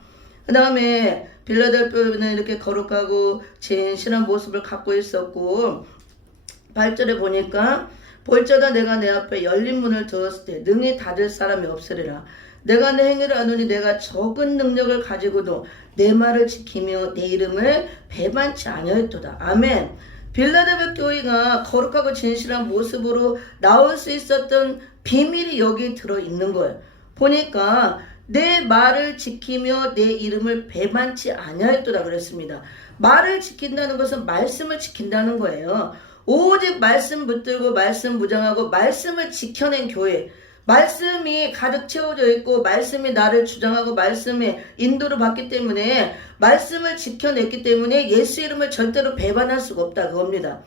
그 다음에 빌라델비아는 이렇게 거룩하고 진실한 모습을 갖고 있었고 8절에 보니까 볼자다 내가 내 앞에 열린 문을 두었을 때 능히 닫을 사람이 없으리라. 내가 내 행위를 아노니 내가 적은 능력을 가지고도 내 말을 지키며 내 이름을 배반치 아니하였도다. 아멘. 빌라델비아 교회가 거룩하고 진실한 모습으로 나올 수 있었던 비밀이 여기 들어있는 거예요. 보니까 내 말을 지키며 내 이름을 배반치 아니하였도다 그랬습니다. 말을 지킨다는 것은 말씀을 지킨다는 거예요. 오직 말씀 붙들고 말씀 무장하고 말씀을 지켜낸 교회, 말씀이 가득 채워져 있고 말씀이 나를 주장하고 말씀의 인도를 받기 때문에 말씀을 지켜냈기 때문에 예수 이름을 절대로 배반할 수가 없다 그겁니다.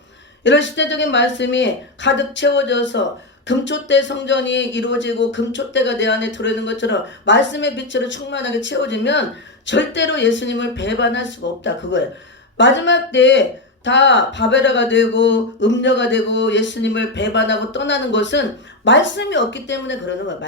이런 시대적인 말씀이 가득 채워져서 금초대 성전이 이루어지고 금초대가 내 안에 들어있는 것처럼 말씀의 빛으로 충만하게 채워지면 절대로 예수님을 배반할 수가 없다 그거예요. 마지막 때에 다 바벨화가 되고 음녀가 되고 예수님을 배반하고 떠나는 것은 말씀이 없기 때문에 그러는 거예요.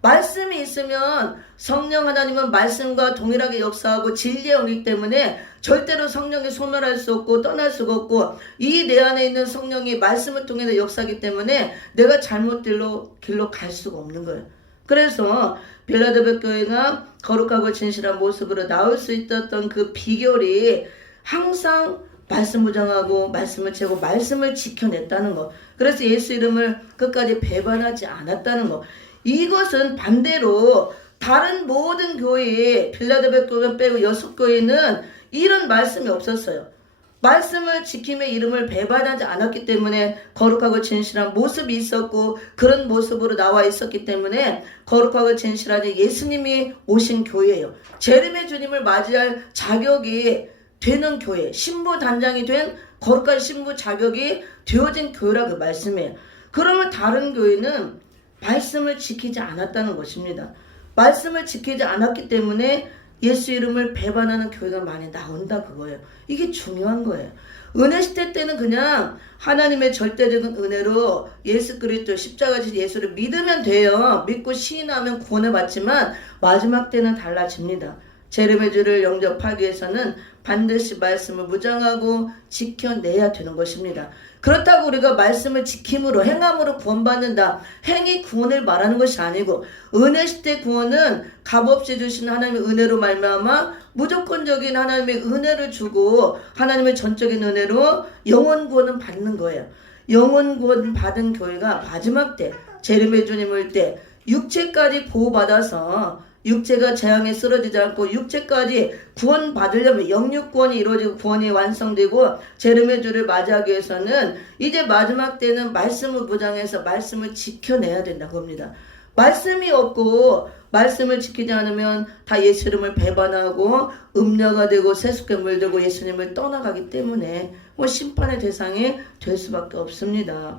말씀이 있으면 성령 하나님은 말씀과 동일하게 역사하고 진리의 영이기 때문에 절대로 성령이 소멸할 수 없고 떠날 수가 없고 이 내 안에 있는 성령이 말씀을 통해서 역사하기 때문에 내가 잘못 길로 갈 수가 없는 거예요. 그래서 빌라델비아 교회가 거룩하고 진실한 모습으로 나올 수 있었던 그 비결이 항상 말씀 무장하고 말씀을 채고 말씀을 지켜냈다는 것. 그래서 예수 이름을 끝까지 배반하지 않았다는 것. 이것은 반대로 다른 모든 교회에 빌라델비아 교회 빼고 6교회는 이런 말씀이 없었어요. 말씀을 지킴의 이름을 배반하지 않았기 때문에 거룩하고 진실한 모습이 있었고 그런 모습으로 나와 있었기 때문에 거룩하고 진실한 예수님이 오신 교회예요. 재림의 주님을 맞이할 자격이 되는 교회, 신부 단장이 된 거룩한 신부 자격이 되어진 교회라 그 말씀이에요. 그러면 다른 교회는 말씀을 지키지 않았다는 것입니다. 말씀을 지키지 않았기 때문에 예수 이름을 배반하는 교회가 많이 나온다 그거예요. 이게 중요한 거예요. 은혜 시대 때는 그냥 하나님의 절대적인 은혜로 예수 그리스도 십자가지 예수를 믿으면 돼요. 믿고 시인하면 구원을 받지만 마지막 때는 달라집니다. 재림의 주를 영접하기 위해서는 반드시 말씀을 무장하고 지켜내야 되는 것입니다. 그렇다고 우리가 말씀을 지킴으로 행함으로 구원받는다. 행이 구원을 말하는 것이 아니고 은혜 시대 구원은 값없이 주신 하나님의 은혜로 말미암아 무조건적인 하나님의 은혜를 주고 하나님의 전적인 은혜로 영원 구원은 받는 거예요. 영원 구원 받은 교회가 마지막 때 재림의 주님 올 때 육체까지 보호받아서 육체가 재앙에 쓰러지지 않고 육체까지 구원받으려면 영육구원이 이루어지고 구원이 완성되고 재림의 주를 맞이하기 위해서는 이제 마지막 때는 말씀을 무장해서 말씀을 지켜내야 된다고 합니다. 말씀이 없고 말씀을 지키지 않으면 다 예수 이름을 배반하고 음녀가 되고 세습게 물들고 예수님을 떠나가기 때문에 심판의 대상이 될 수밖에 없습니다.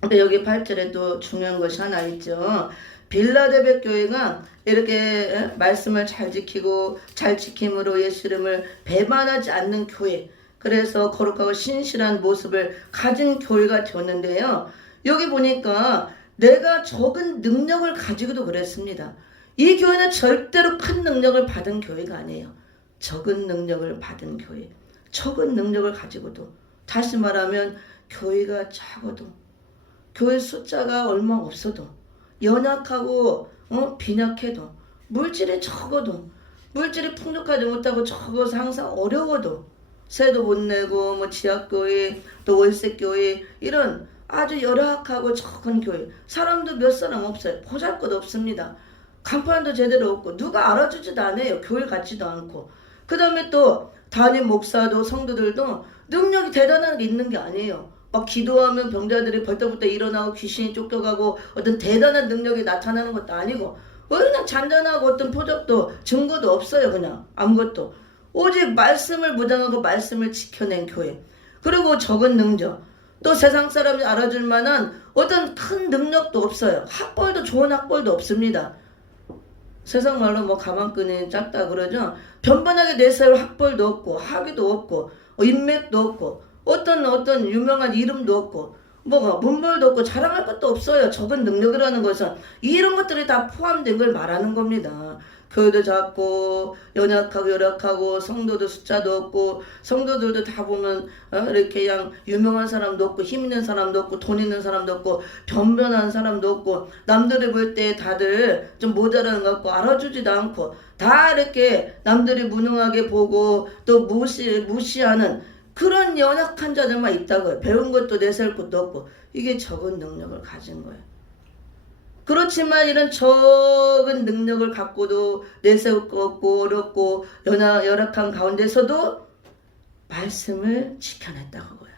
근데 여기 8절에 또 중요한 것이 하나 있죠. 빌라델비아 교회가 이렇게 말씀을 잘 지키고 잘 지킴으로 예수 이름을 배반하지 않는 교회, 그래서 거룩하고 신실한 모습을 가진 교회가 되었는데요. 여기 보니까 내가 적은 능력을 가지고도 그랬습니다. 이 교회는 절대로 큰 능력을 받은 교회가 아니에요. 적은 능력을 받은 교회, 적은 능력을 가지고도, 다시 말하면 교회가 작아도, 교회 숫자가 얼마 없어도, 연약하고 빈약해도, 물질이 적어도, 물질이 풍족하지 못하고 적어서 항상 어려워도, 세도 못 내고 지하교회 또 월세교회 이런 아주 열악하고 적은 교회, 사람도 몇 사람 없어요. 보잘것 없습니다. 간판도 제대로 없고 누가 알아주지도 않아요. 교회 같지도 않고. 그 다음에 또 담임 목사도 성도들도 능력이 대단한 게 있는 게 아니에요. 막 기도하면 병자들이 벌떡벌떡 일어나고 귀신이 쫓겨가고 어떤 대단한 능력이 나타나는 것도 아니고 그냥 잔잔하고 어떤 표적도 증거도 없어요. 그냥 아무것도. 오직 말씀을 무장하고 말씀을 지켜낸 교회. 그리고 적은 능력. 또 세상 사람이 알아줄 만한 어떤 큰 능력도 없어요. 학벌도 좋은 학벌도 없습니다. 세상 말로 가방끈이 작다 그러죠. 변변하게 내세울 학벌도 없고 학위도 없고 인맥도 없고 어떤 유명한 이름도 없고 문벌도 없고 자랑할 것도 없어요. 적은 능력이라는 것은 이런 것들이 다 포함된 걸 말하는 겁니다. 교회도 작고 연약하고 열악하고 성도도 숫자도 없고 성도들도 다 보면 이렇게 그냥 유명한 사람도 없고 힘 있는 사람도 없고 돈 있는 사람도 없고 변변한 사람도 없고 남들이 볼 때 다들 좀 모자라는 것 같고 알아주지도 않고 다 이렇게 남들이 무능하게 보고 또 무시하는 그런 연약한 자들만 있다고요. 배운 것도 내세울 것도 없고 이게 적은 능력을 가진 거예요. 그렇지만 이런 적은 능력을 갖고도 내세울 거 없고 어렵고 열악한 가운데서도 말씀을 지켜냈다고 거예요.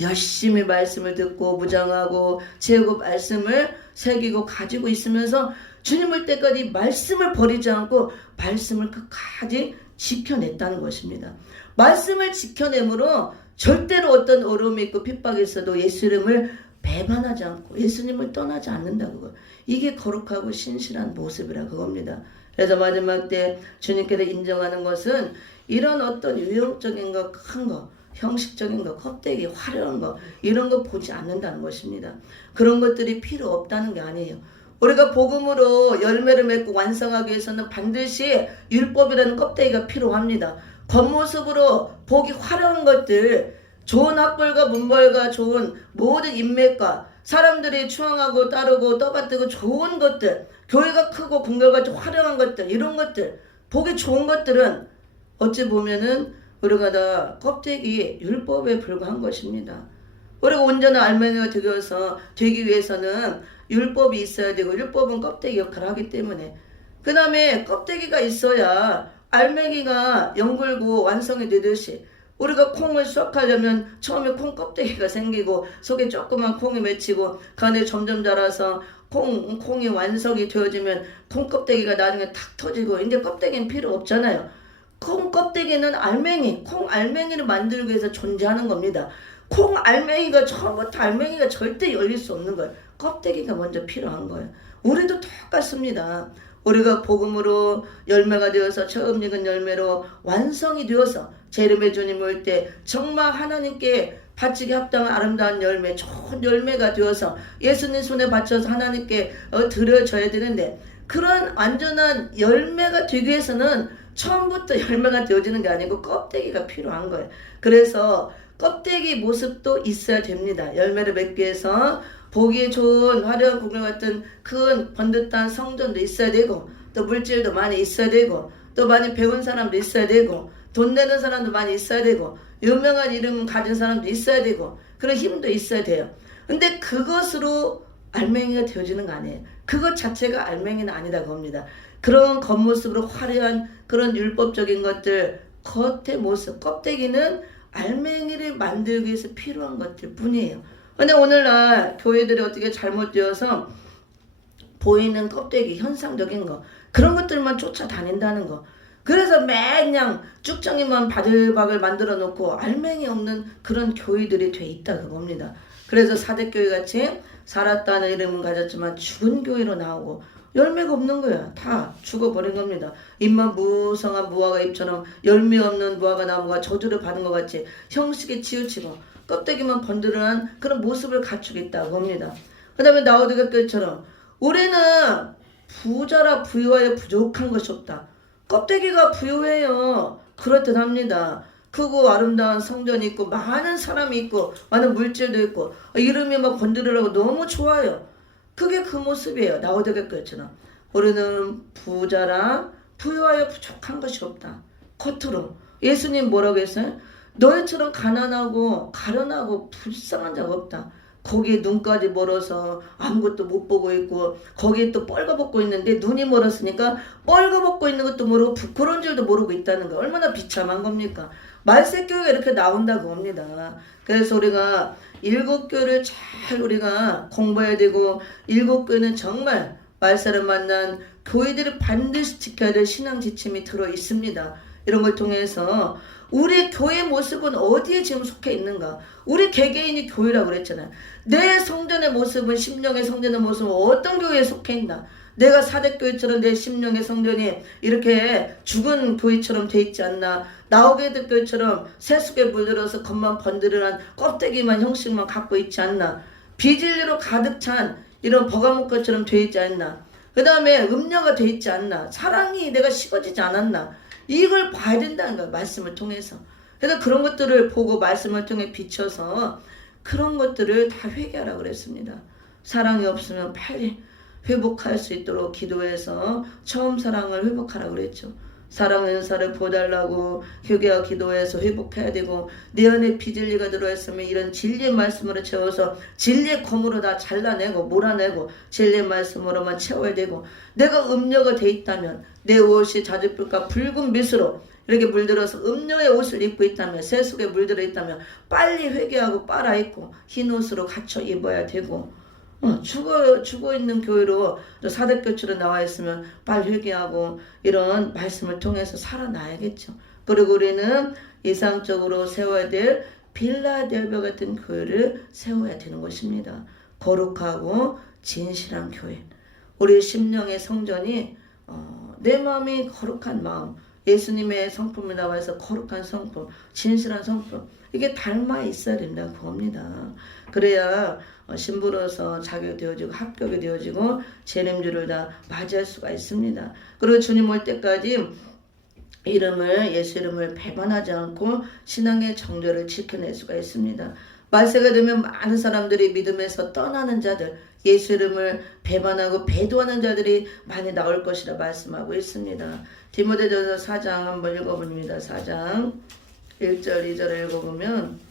열심히 말씀을 듣고 무장하고 재우고 말씀을 새기고 가지고 있으면서 주님 올 때까지 말씀을 버리지 않고 말씀을 끝까지 지켜냈다는 것입니다. 말씀을 지켜내므로 절대로 어떤 어려움이 있고 핍박이 있어도 예수 이름을 배반하지 않고 예수님을 떠나지 않는다고. 이게 거룩하고 신실한 모습이라 그겁니다. 그래서 마지막 때 주님께서 인정하는 것은 이런 어떤 유형적인 거, 큰 거, 형식적인 거, 껍데기, 화려한 거 이런 거 보지 않는다는 것입니다. 그런 것들이 필요 없다는 게 아니에요. 우리가 복음으로 열매를 맺고 완성하기 위해서는 반드시 율법이라는 껍데기가 필요합니다. 겉모습으로 보기 화려한 것들, 좋은 학벌과 문벌과 좋은 모든 인맥과 사람들이 추앙하고 따르고 떠받들고 좋은 것들, 교회가 크고 궁궐같이 화려한 것들, 이런 것들, 보기 좋은 것들은 어찌 보면은 우리가 다 껍데기 율법에 불과한 것입니다. 우리가 온전한 알맹이가 되기 위해서는 율법이 있어야 되고 율법은 껍데기 역할을 하기 때문에 그 다음에 껍데기가 있어야 알맹이가 연글고 완성이 되듯이 우리가 콩을 수확하려면 처음에 콩 껍데기가 생기고 속에 조그만 콩이 맺히고 그 안에 점점 자라서 콩이 완성이 되어지면 콩 껍데기가 나중에 탁 터지고 이제 껍데기는 필요 없잖아요. 콩 껍데기는 알맹이, 콩 알맹이를 만들기 위해서 존재하는 겁니다. 콩 알맹이가 처음부터 알맹이가 절대 열릴 수 없는 거예요. 껍데기가 먼저 필요한 거예요. 우리도 똑같습니다. 우리가 복음으로 열매가 되어서 처음 익은 열매로 완성이 되어서 제 이름의 주님 올 때 정말 하나님께 바치기 합당한 아름다운 열매, 좋은 열매가 되어서 예수님 손에 바쳐서 하나님께 드려져야 되는데, 그런 완전한 열매가 되기 위해서는 처음부터 열매가 되어지는 게 아니고 껍데기가 필요한 거예요. 그래서 껍데기 모습도 있어야 됩니다. 열매를 맺기 위해서 보기 좋은 화려한 구글 같은 큰 번듯한 성전도 있어야 되고, 또 물질도 많이 있어야 되고, 또 많이 배운 사람도 있어야 되고, 돈 내는 사람도 많이 있어야 되고, 유명한 이름 가진 사람도 있어야 되고, 그런 힘도 있어야 돼요. 근데 그것으로 알맹이가 되어지는 거 아니에요. 그것 자체가 알맹이는 아니다 그겁니다. 그런 겉모습으로 화려한 그런 율법적인 것들, 겉의 모습, 껍데기는 알맹이를 만들기 위해서 필요한 것들 뿐이에요. 근데 오늘날 교회들이 어떻게 잘못되어서 보이는 껍데기, 현상적인 거, 그런 것들만 쫓아다닌다는 거. 그래서 매냥 쭉정이만 바들바들 만들어 놓고 알맹이 없는 그런 교회들이 돼 있다 그겁니다. 그래서 사대교회 같이 살았다는 이름은 가졌지만 죽은 교회로 나오고 열매가 없는 거야. 다 죽어버린 겁니다. 잎만 무성한 무화과 잎처럼 열매 없는 무화과 나무가 저주를 받은 것 같이 형식에 치우치고 껍데기만 번들어한 그런 모습을 갖추고 있다고 합니다. 그 다음에 라오디게아 교회처럼 우리는 부자라 부유하여 부족한 것이 없다. 껍데기가 부유해요. 그렇듯 합니다. 크고 아름다운 성전이 있고 많은 사람이 있고 많은 물질도 있고 이름이 막 건드리려고 너무 좋아요. 그게 그 모습이에요. 라오디게아 교회처럼 우리는 부자라 부유하여 부족한 것이 없다. 겉으로 예수님 뭐라고 했어요? 너희처럼 가난하고 가련하고 불쌍한 자가 없다. 거기에 눈까지 멀어서 아무것도 못 보고 있고 거기에 또 뻘거벗고 있는데 눈이 멀었으니까 뻘거벗고 있는 것도 모르고 부끄러운 줄도 모르고 있다는 거 얼마나 비참한 겁니까? 말세교회가 이렇게 나온다고 합니다. 그래서 우리가 일곱 교회를 잘 우리가 공부해야 되고 일곱 교회는 정말 말세를 만난 교회들이 반드시 지켜야 될 신앙 지침이 들어 있습니다. 이런 걸 통해서 우리 교회 모습은 어디에 지금 속해 있는가? 우리 개개인이 교회라고 그랬잖아요. 내 성전의 모습은 심령의 성전의 모습은 어떤 교회에 속해 있나? 내가 사대교회처럼 내 심령의 성전이 이렇게 죽은 교회처럼 돼 있지 않나? 라오디게아 교회처럼 세속에 물들어서 겉만 번드르한 껍데기만 형식만 갖고 있지 않나? 비진리로 가득 찬 이런 버가목 것처럼 돼 있지 않나? 그 다음에 음녀가 돼 있지 않나? 사랑이 내가 식어지지 않았나? 이걸 봐야 된다는 거예요. 말씀을 통해서. 그래서 그런 것들을 보고 말씀을 통해 비춰서 그런 것들을 다 회개하라고 그랬습니다. 사랑이 없으면 빨리 회복할 수 있도록 기도해서 처음 사랑을 회복하라고 그랬죠. 사랑의 은사를 보달라고 회개와 기도해서 회복해야 되고 내 안에 비진리가 들어있으면 이런 진리의 말씀으로 채워서 진리의 검으로 다 잘라내고 몰아내고 진리의 말씀으로만 채워야 되고 내가 음녀가 돼 있다면 내 옷이 자줏빛과 붉은 빛으로 이렇게 물들어서 음녀의 옷을 입고 있다면 세속에 물들어 있다면 빨리 회개하고 빨아입고 흰 옷으로 갖춰 입어야 되고 죽어 있는 교회로 사대교회로 나와 있으면 빨리 회개하고 이런 말씀을 통해서 살아나야겠죠. 그리고 우리는 이상적으로 세워야 될 빌라델비아 같은 교회를 세워야 되는 것입니다. 거룩하고 진실한 교회. 우리 심령의 성전이 내 마음이 거룩한 마음, 예수님의 성품이 나와서 거룩한 성품, 진실한 성품 이게 닮아 있어야 된다고 봅니다. 그래야 신부로서 자격되어지고 합격이 되어지고 재림주를 다 맞이할 수가 있습니다. 그리고 주님 올 때까지 예수 이름을 배반하지 않고 신앙의 정절을 지켜낼 수가 있습니다. 말세가 되면 많은 사람들이 믿음에서 떠나는 자들, 예수 이름을 배반하고 배도하는 자들이 많이 나올 것이라 말씀하고 있습니다. 디모데전서 4장 한번 읽어봅니다. 4장 1절 2절을 읽어보면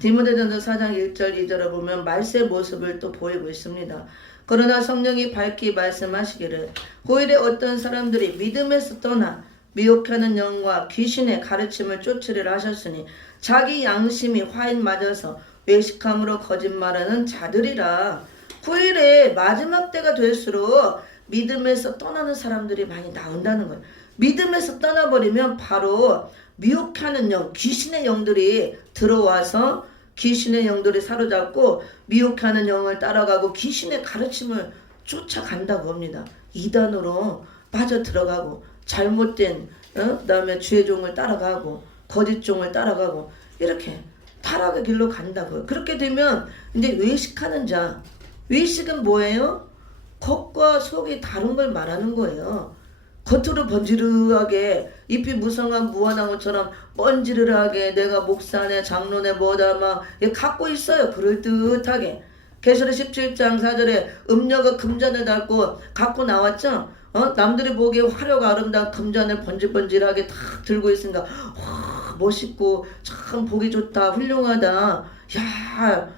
디모데전서 4장 1절 2절을 보면 말세의 모습을 또 보이고 있습니다. 그러나 성령이 밝히 말씀하시기를 후일에 어떤 사람들이 믿음에서 떠나 미혹하는 영과 귀신의 가르침을 쫓으리라 하셨으니 자기 양심이 화인 맞아서 외식함으로 거짓말하는 자들이라. 후일에 마지막 때가 될수록 믿음에서 떠나는 사람들이 많이 나온다는 거예요. 믿음에서 떠나버리면 바로 미혹하는 영, 귀신의 영들이 들어와서 귀신의 영들이 사로잡고 미혹하는 영을 따라가고 귀신의 가르침을 쫓아간다고 합니다. 이단으로 빠져 들어가고 잘못된 그다음에 주의 종을 따라가고 거짓 종을 따라가고 이렇게 타락의 길로 간다고요. 그렇게 되면 이제 외식하는 자, 외식은 뭐예요? 겉과 속이 다른 걸 말하는 거예요. 겉으로 번지르르하게 잎이 무성한 무화나무처럼 번지르르하게 내가 목사네 장로네 뭐다 막 갖고 있어요. 그럴듯하게. 계시록 17장 4절에 음녀가 금잔을 달고 갖고 나왔죠. 남들이 보기에 화려하고 아름다운 금잔을 번질번질하게 탁 들고 있으니까 와 멋있고 참 보기 좋다 훌륭하다 야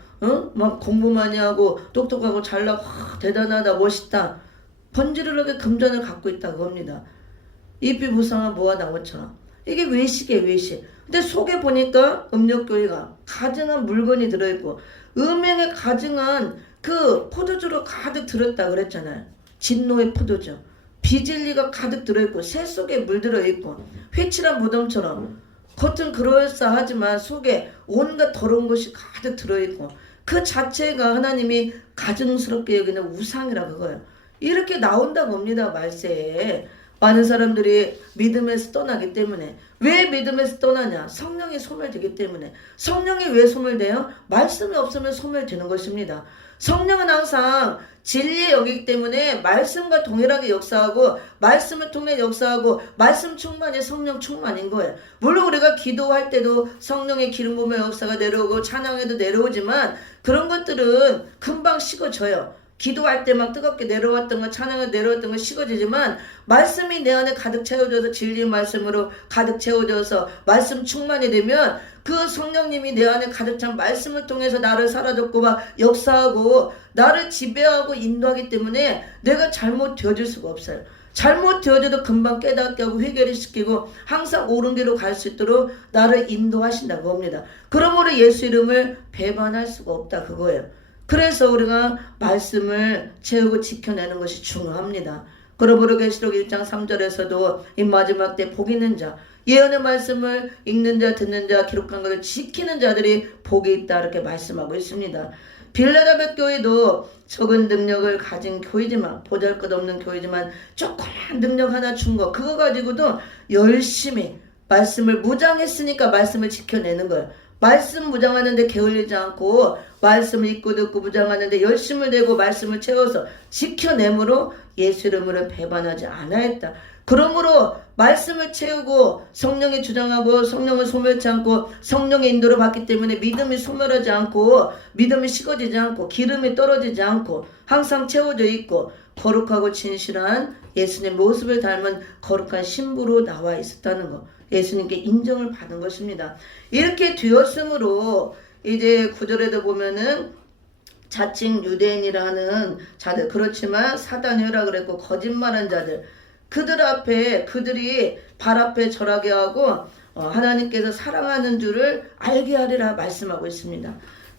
막 공부 많이 하고 똑똑하고 잘나고 대단하다 멋있다 번지르르하게 금잔을 갖고 있다고 합니다. 잎이 무성한 무화나무처럼. 이게 외식이에요, 외식. 근데 속에 보니까 음력교회가 가증한 물건이 들어있고 음행에 가증한 그 포도주로 가득 들었다 그랬잖아요. 진노의 포도주. 비진리가 가득 들어있고 새 속에 물들어 있고 회칠한 무덤처럼 겉은 그럴싸하지만 속에 온갖 더러운 것이 가득 들어있고 그 자체가 하나님이 가증스럽게 여기는 우상이라 그거예요. 이렇게 나온다고 봅니다. 말세에. 많은 사람들이 믿음에서 떠나기 때문에. 왜 믿음에서 떠나냐? 성령이 소멸되기 때문에. 성령이 왜 소멸돼요? 말씀이 없으면 소멸되는 것입니다. 성령은 항상 진리의 영이기 때문에 말씀과 동일하게 역사하고 말씀을 통해 역사하고 말씀 충만이 성령 충만인 거예요. 물론 우리가 기도할 때도 성령의 기름 부음의 역사가 내려오고 찬양에도 내려오지만 그런 것들은 금방 식어져요. 기도할 때 막 뜨겁게 내려왔던 거 찬양을 내려왔던 거 식어지지만 말씀이 내 안에 가득 채워져서 진리의 말씀으로 가득 채워져서 말씀 충만이 되면 그 성령님이 내 안에 가득 찬 말씀을 통해서 나를 사라졌고 막 역사하고 나를 지배하고 인도하기 때문에 내가 잘못 되어질 수가 없어요. 잘못 되어져도 금방 깨닫게 하고 회개를 시키고 항상 옳은 길로 갈 수 있도록 나를 인도하신다고 합니다. 그러므로 예수 이름을 배반할 수가 없다 그거예요. 그래서 우리가 말씀을 채우고 지켜내는 것이 중요합니다. 그러므로 계시록 1장 3절에서도 이 마지막 때 복 있는 자, 예언의 말씀을 읽는 자, 듣는 자, 기록한 것을 지키는 자들이 복이 있다 이렇게 말씀하고 있습니다. 빌라델비아 교회도 적은 능력을 가진 교회지만 보잘것없는 교회지만 조그만 능력 하나 준 거 그거 가지고도 열심히 말씀을 무장했으니까 말씀을 지켜내는 거예요. 말씀 무장하는데 게을리지 않고 말씀을 읽고 듣고 무장하는데 열심을 내고 말씀을 채워서 지켜내므로 예수 이름으로 배반하지 않아했다. 그러므로 말씀을 채우고 성령이 주장하고 성령을 소멸치 않고 성령의 인도를 받기 때문에 믿음이 소멸하지 않고 믿음이 식어지지 않고 기름이 떨어지지 않고 항상 채워져 있고 거룩하고 진실한 예수님 모습을 닮은 거룩한 신부로 나와 있었다는 것. 예수님께 인정을 받은 것입니다. 이렇게 되었으므로 이제 9절에도 보면은 자칭 유대인이라는 자들 그렇지만 사단이라 그랬고 거짓말한 자들 그들 앞에 그들이 발 앞에 절하게 하고 하나님께서 사랑하는 줄을 알게 하리라 말씀하고 있습니다.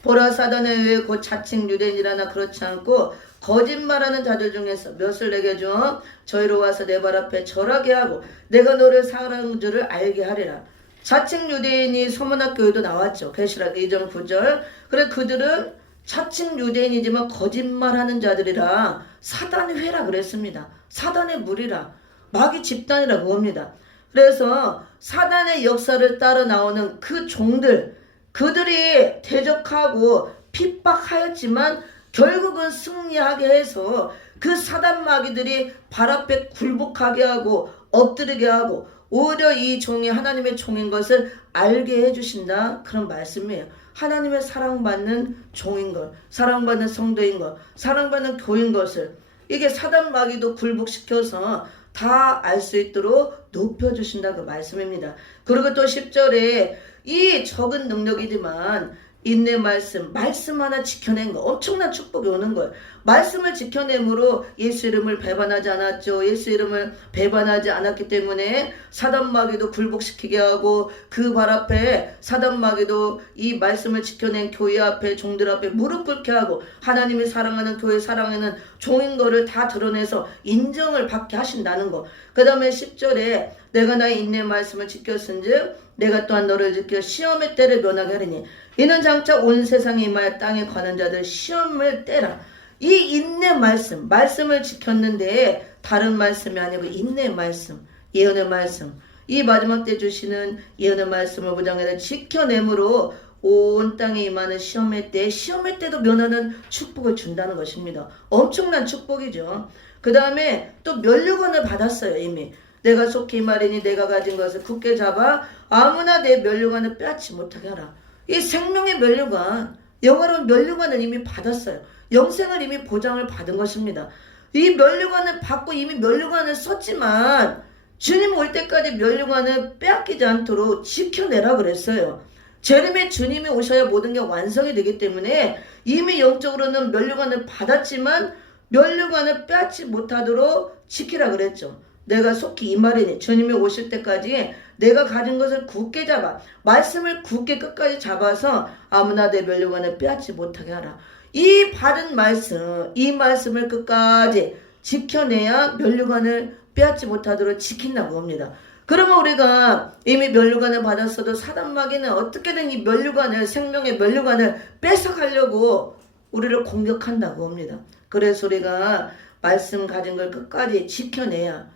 보라 사단에 의해 곧 자칭 유대인이라나 그렇지 않고 거짓말하는 자들 중에서 몇을 내게 줘 저희로 와서 내 발 앞에 절하게 하고 내가 너를 사랑하는 줄을 알게 하리라. 자칭 유대인이 서문학교에도 나왔죠. 계시록 2장 9절. 그래 그들은 자칭 유대인이지만 거짓말하는 자들이라 사단의 회라 그랬습니다. 사단의 무리라 마귀 집단이라고 합니다. 그래서 사단의 역사를 따라 나오는 그 종들 그들이 대적하고 핍박하였지만 결국은 승리하게 해서 그 사단 마귀들이 발 앞에 굴복하게 하고 엎드리게 하고 오히려 이 종이 하나님의 종인 것을 알게 해주신다 그런 말씀이에요. 하나님의 사랑받는 종인 것, 사랑받는 성도인 것, 사랑받는 교인 것을 이게 사단 마귀도 굴복시켜서 다 알 수 있도록 높여주신다 그 말씀입니다. 그리고 또 10절에 이 적은 능력이지만 인내 말씀 하나 지켜낸 거 엄청난 축복이 오는 거예요. 말씀을 지켜내므로 예수 이름을 배반하지 않았죠. 예수 이름을 배반하지 않았기 때문에 사단 마귀도 굴복시키게 하고 그 발 앞에 사단 마귀도 이 말씀을 지켜낸 교회 앞에 종들 앞에 무릎 꿇게 하고 하나님이 사랑하는 교회 사랑하는 종인 거를 다 드러내서 인정을 받게 하신다는 거. 그 다음에 10절에 내가 나의 인내 말씀을 지켰은즉 내가 또한 너를 지켜 시험의 때를 면하게 하리니 이는 장차 온 세상에 임하여 땅에 관한 자들 시험을 떼라. 이 인내 말씀을 지켰는데 다른 말씀이 아니고 인내의 말씀, 예언의 말씀, 이 마지막 때 주시는 예언의 말씀을 무장해서 지켜내므로 온 땅에 임하는 시험의 때도 면하는 축복을 준다는 것입니다. 엄청난 축복이죠. 그 다음에 또 면류관을 받았어요. 이미 내가 속히 말이니 내가 가진 것을 굳게 잡아 아무나 내 면류관을 빼앗지 못하게 하라. 이 생명의 면류관, 영어로는 면류관을 이미 받았어요. 영생을 이미 보장을 받은 것입니다. 이 면류관을 받고 이미 면류관을 썼지만 주님 올 때까지 면류관을 빼앗기지 않도록 지켜내라 그랬어요. 재림의 주님이 오셔야 모든 게 완성이 되기 때문에 이미 영적으로는 면류관을 받았지만 면류관을 빼앗지 못하도록 지키라 그랬죠. 내가 속히 이 말이니 주님이 오실 때까지 내가 가진 것을 굳게 잡아 말씀을 굳게 끝까지 잡아서 아무나 내 면류관을 빼앗지 못하게 하라. 이 받은 말씀, 이 말씀을 끝까지 지켜내야 면류관을 빼앗지 못하도록 지킨다고 합니다. 그러면 우리가 이미 면류관을 받았어도 사단 마귀는 어떻게든 이 면류관을, 생명의 면류관을 뺏어가려고 우리를 공격한다고 합니다. 그래서 우리가 말씀 가진 걸 끝까지 지켜내야,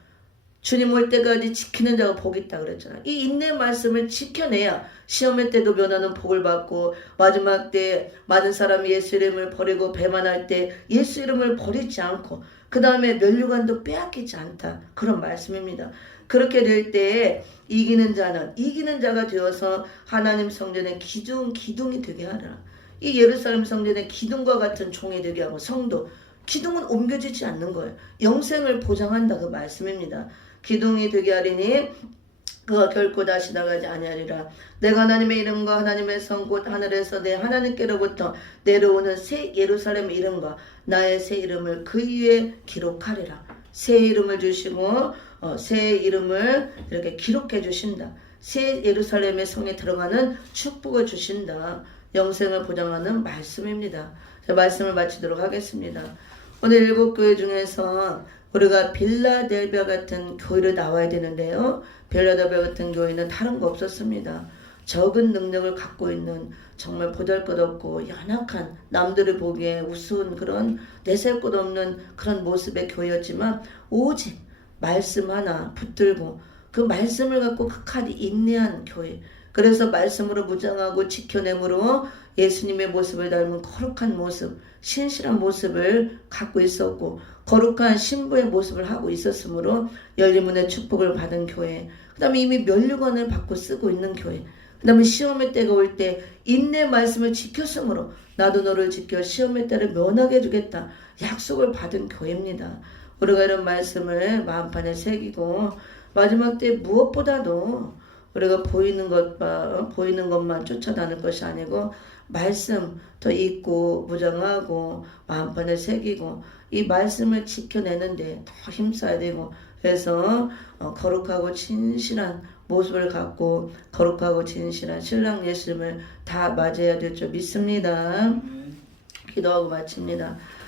주님 올 때까지 지키는 자가 복이 있다 그랬잖아요. 이 인내 말씀을 지켜내야 시험의 때도 면하는 복을 받고, 마지막 때 많은 사람이 예수 이름을 버리고 배만할 때 예수 이름을 버리지 않고, 그 다음에 면류관도 빼앗기지 않다, 그런 말씀입니다. 그렇게 될 때 이기는 자가 되어서 하나님 성전의 기둥이 되게 하라. 이 예루살렘 성전의 기둥과 같은 종이 되게 하고, 성도 기둥은 옮겨지지 않는 거예요. 영생을 보장한다, 그 말씀입니다. 기둥이 되게 하리니 그가 결코 다시 나가지 아니하리라. 내가 하나님의 이름과 하나님의 성 곧 하늘에서 내 하나님께로부터 내려오는 새 예루살렘 이름과 나의 새 이름을 그 위에 기록하리라. 새 이름을 주시고 새 이름을 이렇게 기록해 주신다. 새 예루살렘의 성에 들어가는 축복을 주신다. 영생을 보장하는 말씀입니다. 자, 말씀을 마치도록 하겠습니다. 오늘 7교회 중에서 우리가 빌라델비아 같은 교회를 나와야 되는데요. 빌라델비아 같은 교회는 다른 거 없었습니다. 적은 능력을 갖고 있는 정말 보잘것없고 연약한, 남들을 보기에 우스운 그런 내세울 것 없는 그런 모습의 교회였지만 오직 말씀 하나 붙들고 그 말씀을 갖고 끝까지 인내한 교회. 그래서 말씀으로 무장하고 지켜내므로 예수님의 모습을 닮은 거룩한 모습, 신실한 모습을 갖고 있었고 거룩한 신부의 모습을 하고 있었으므로 열리문의 축복을 받은 교회. 그 다음에 이미 면류관을 받고 쓰고 있는 교회. 그 다음에 시험의 때가 올 때 인내 말씀을 지켰으므로 나도 너를 지켜 시험의 때를 면하게 해주겠다, 약속을 받은 교회입니다. 우리가 이런 말씀을 마음판에 새기고 마지막 때 무엇보다도 우리가 보이는 것만 쫓아다닐 것이 아니고 말씀 더 읽고 무장하고 마음판에 새기고 이 말씀을 지켜내는데 더 힘써야 되고, 그래서 거룩하고 진실한 모습을 갖고 거룩하고 진실한 신랑 예수님을 다 맞이해야 될 줄 믿습니다. 기도하고 마칩니다.